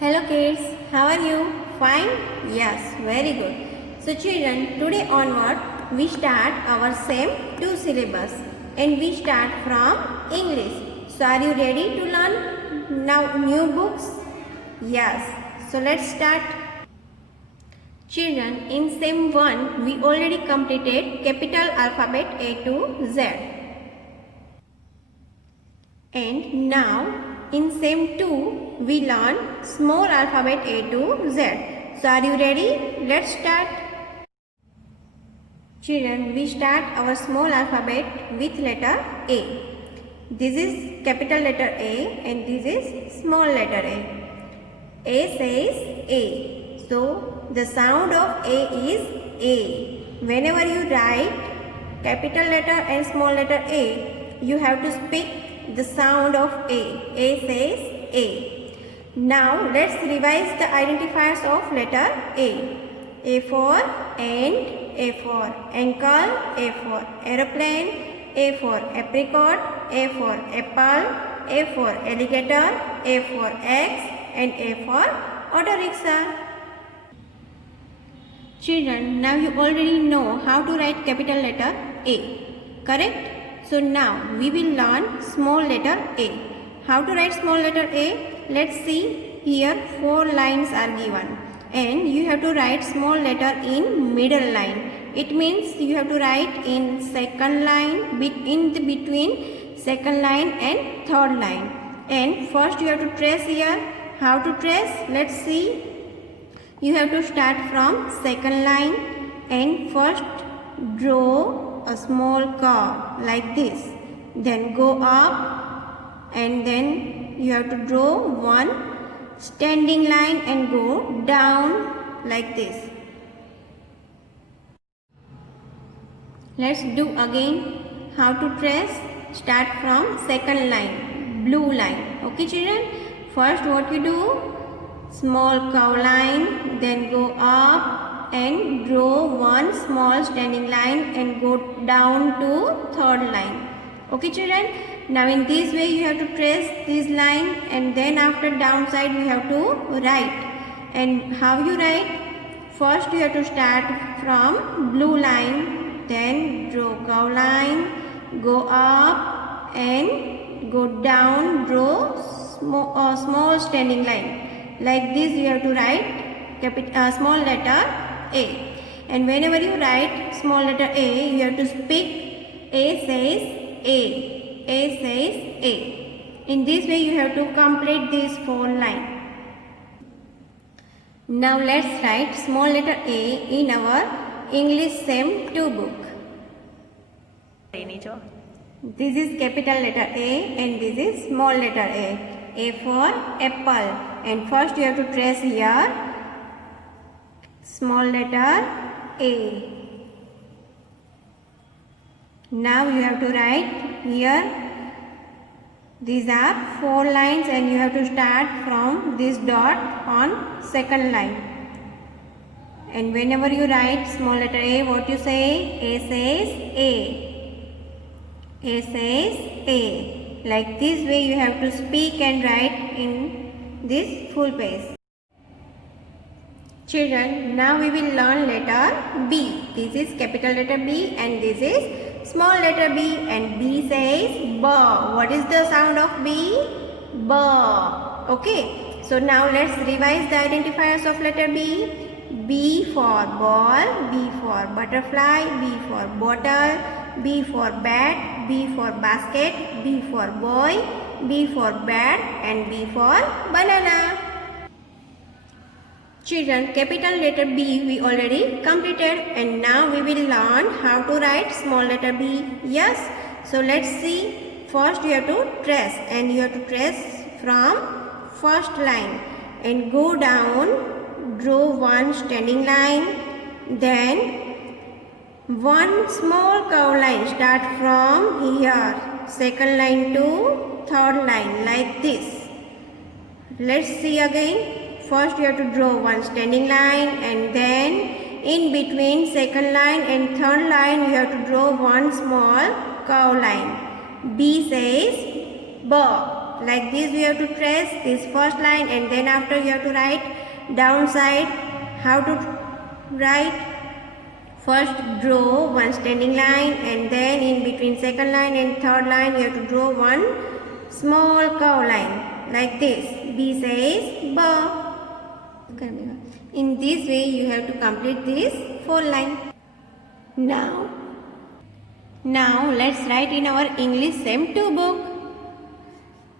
Hello kids, how are you? Fine? Yes, very good. So children, today onward we start our SEM 2 syllabus and we start from English. So are you ready to learn now new books? Yes. So let's start. Children, in SEM 1 we already completed capital alphabet A to Z. And now in SEM 2 we learn small alphabet A to Z. So are you ready? Let's start. Children, we start our small alphabet with letter A. This is capital letter A and this is small letter A. A says A. So the sound of A is A. Whenever you write capital letter and small letter A, you have to speak the sound of A. A says A. Now let's revise the identifiers of letter A. A for ant, A for ankle, A for aeroplane, A for apricot, A for apple, A for alligator, A for eggs and A for auto rickshaw. Children, now you already know how to write capital letter A, correct? So now we will learn small letter A. How to write small letter A? Let's see. Here 4 lines are given and you have to write small letter in middle line. It means you have to write in second line, in the between second line and third line. And first you have to trace here. How to trace? Let's see. You have to start from second line and first draw a small curve like this. Then go up and then you have to draw one standing line and go down like this. Let's do again. How to trace? Start from second line, blue line. Okay children? First what you do? Small curve line, then go up and draw one small standing line and go down to third line. Okay children? Now in this way you have to trace this line and then after downside you have to write. And how you write? First you have to start from blue line, then draw curve line, go up and go down, draw small standing line. Like this you have to write small letter A. And whenever you write small letter A, you have to speak A says A. A says A. In this way you have to complete this 4 lines. Now let's write small letter A in our English SEM 2 book. This is capital letter A and this is small letter A. A for apple. And first you have to trace here small letter A. Now you have to write here. These are 4 lines and you have to start from this dot on second line. And whenever you write small letter A, what you say? A says A. A says A. Like this way you have to speak and write in this full page. Children, now we will learn letter B. This is capital letter B and this is small letter B and B says B. What is the sound of B? B. Okay. So now let's revise the identifiers of letter B. B for ball, B for butterfly, B for bottle, B for bat, B for basket, B for boy, B for bat and B for banana. Children, capital letter B we already completed and now we will learn how to write small letter B. Yes. So let's see. First you have to trace and you have to trace from first line and go down, draw one standing line, then one small curve line. Start from here, second line to third line like this. Let's see again. First you have to draw one standing line and then in between second line and third line you have to draw one small curve line. B says B. Like this you have to trace this first line, and then after you have to write downside. How to write? First draw one standing line, and then in between second line and third line you have to draw one small curve line like this. B says ba. In this way you have to complete this 4 line. Now let's write in our English Same 2 book.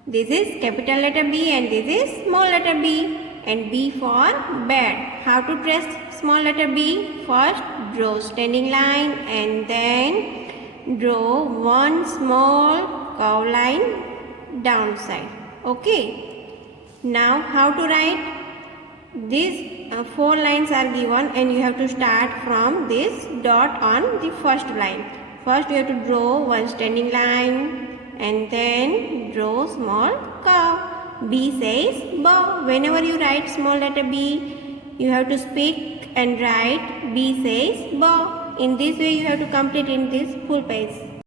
This is capital letter B and this is small letter b, and B for bed. How to trace small letter B? First draw standing line and then draw one small curve line downside. Okay. Now how to write? These 4 lines are given and you have to start from this dot on the first line. First you have to draw one standing line and then draw small curve. B says bow. Whenever you write small letter B, you have to speak and write B says bow. In this way you have to complete in this full page.